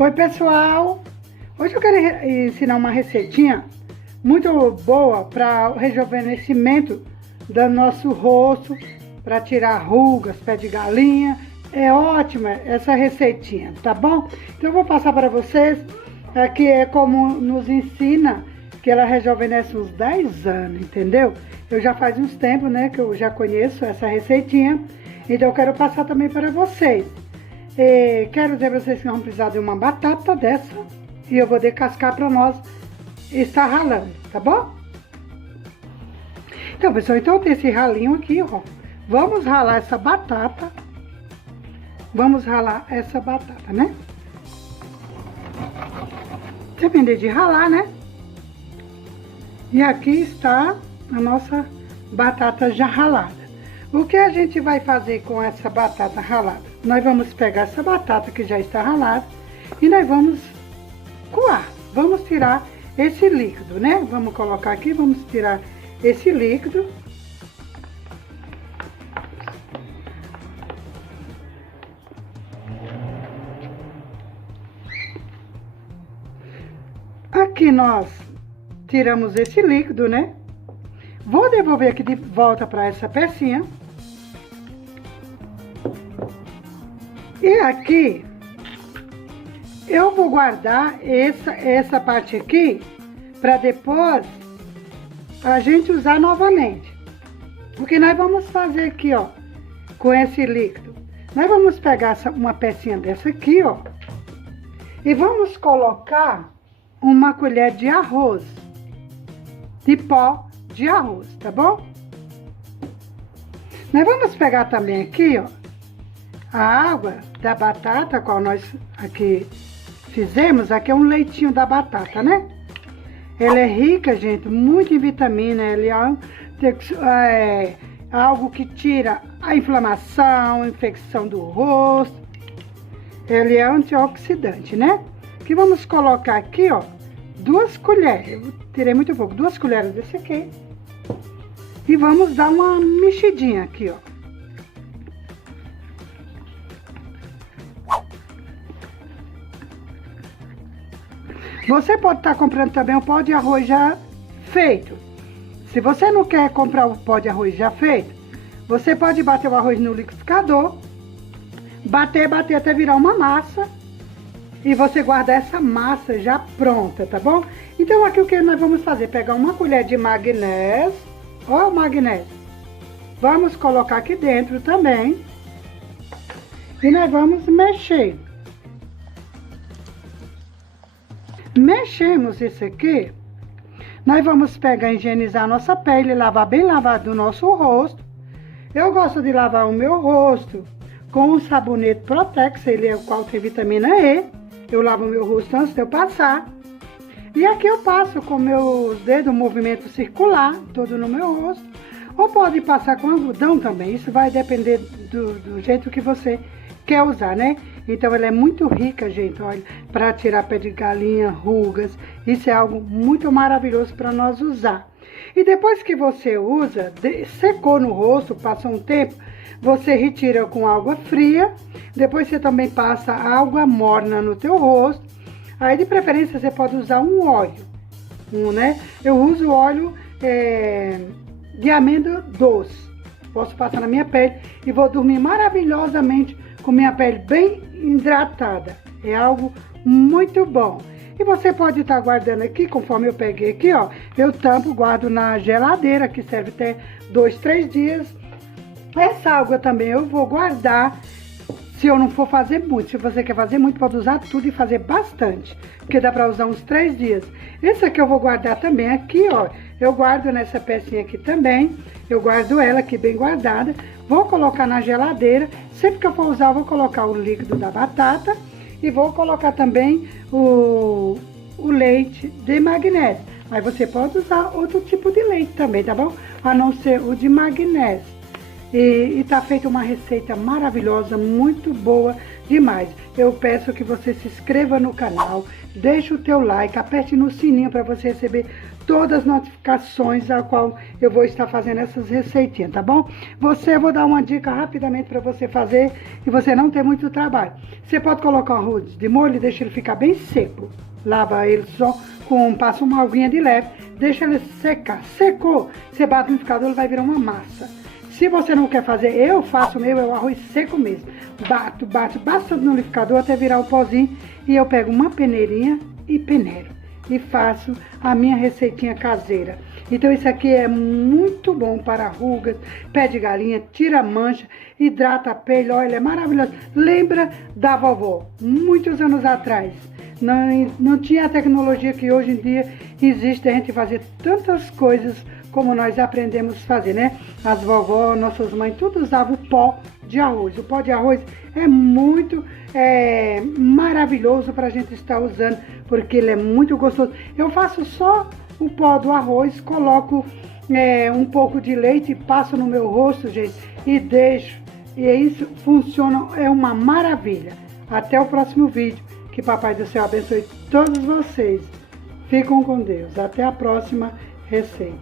Oi pessoal, hoje eu quero ensinar uma receitinha muito boa para o rejuvenescimento do nosso rosto, para tirar rugas, pé de galinha. É ótima essa receitinha, tá bom? Então eu vou passar para vocês, aqui é como nos ensina, que ela rejuvenesce uns 10 anos, entendeu? Eu já faz uns tempos, né, que eu já conheço essa receitinha, então eu quero passar também para vocês. Quero dizer para vocês que vão precisar de uma batata dessa e eu vou descascar para nós estar ralando, tá bom? Então, pessoal, então eu tenho esse ralinho aqui, ó. Vamos ralar essa batata. Vamos ralar essa batata, né? Depender de ralar, né? E aqui está a nossa batata já ralada. O que a gente vai fazer com essa batata ralada? Nós vamos pegar essa batata que já está ralada e nós vamos coar. Vamos tirar esse líquido, né? Vamos colocar aqui, vamos tirar esse líquido. Aqui nós tiramos esse líquido, né? Vou devolver aqui de volta para essa pecinha. E aqui, eu vou guardar essa parte aqui, para depois a gente usar novamente. O que nós vamos fazer aqui, ó, com esse líquido? Nós vamos pegar uma pecinha dessa aqui, ó, e vamos colocar uma colher de arroz, de pó de arroz, tá bom? Nós vamos pegar também aqui, ó, a água da batata, qual nós aqui fizemos. Aqui é um leitinho da batata, né? Ela é rica, gente, muito em vitamina. Ela é algo que tira a inflamação, a infecção do rosto. Ela é antioxidante, né? Que vamos colocar aqui, ó, 2 colheres. Eu tirei muito pouco, 2 colheres desse aqui. E vamos dar uma mexidinha aqui, ó. Você pode estar comprando também o pó de arroz já feito. Se você não quer comprar o pó de arroz já feito, você pode bater o arroz no liquidificador, bater até virar uma massa, e você guarda essa massa já pronta, tá bom? Então aqui o que nós vamos fazer? Pegar uma colher de magnésio, ó o magnésio, vamos colocar aqui dentro também, e nós vamos mexer. Mexemos isso aqui, nós vamos pegar e higienizar a nossa pele, lavar bem lavado o nosso rosto. Eu gosto de lavar o meu rosto com um sabonete Protex, ele é o qual tem vitamina E. Eu lavo o meu rosto antes de eu passar. E aqui eu passo com meus dedos, movimento circular, todo no meu rosto. Ou pode passar com algodão também, isso vai depender do jeito que você quer usar, né? Então ela é muito rica, gente, olha, para tirar pé de galinha, rugas. Isso é algo muito maravilhoso para nós usar. E depois que você usa, secou no rosto, passa um tempo, você retira com água fria. Depois você também passa água morna no teu rosto. Aí de preferência você pode usar um óleo, né? Eu uso óleo de amêndoa doce. Posso passar na minha pele e vou dormir maravilhosamente com minha pele bem hidratada. É algo muito bom. E você pode estar guardando aqui, conforme eu peguei aqui, ó. Eu tampo, guardo na geladeira, que serve até 2, 3 dias. Essa água também eu vou guardar, se eu não for fazer muito. Se você quer fazer muito, pode usar tudo e fazer bastante, porque dá para usar uns 3 dias. Esse aqui eu vou guardar também aqui, ó. Eu guardo nessa pecinha aqui também. Eu guardo ela aqui bem guardada. Vou colocar na geladeira. Sempre que eu for usar, eu vou colocar o líquido da batata. E vou colocar também o leite de magnésio. Mas você pode usar outro tipo de leite também, tá bom? A não ser o de magnésio. E tá feita uma receita maravilhosa, muito boa, demais. Eu peço que você se inscreva no canal, deixe o teu like, aperte no sininho para você receber todas as notificações a qual eu vou estar fazendo essas receitinhas, tá bom? Eu vou dar uma dica rapidamente para você fazer e você não ter muito trabalho. Você pode colocar o arroz de molho e deixa ele ficar bem seco. Lava ele só passa uma aguinha de leve, deixa ele secar. Secou, você bate no liquidificador, ele vai virar uma massa. Se você não quer fazer, eu faço o meu, é o arroz seco mesmo. Bato bastante no liquidificador até virar o pozinho e eu pego uma peneirinha e peneiro. E faço a minha receitinha caseira. Então isso aqui é muito bom para rugas, pé de galinha, tira mancha, hidrata a pele, olha, é maravilhoso. Lembra da vovó, muitos anos atrás. Não tinha a tecnologia que hoje em dia existe, a gente fazer tantas coisas como nós aprendemos a fazer, né? As vovós, nossas mães, tudo usavam o pó de arroz. O pó de arroz é muito maravilhoso para a gente estar usando, porque ele é muito gostoso. Eu faço só o pó do arroz, coloco um pouco de leite, passo no meu rosto, gente, e deixo. E isso funciona, é uma maravilha. Até o próximo vídeo. Que Papai do Céu abençoe todos vocês. Fiquem com Deus. Até a próxima receita.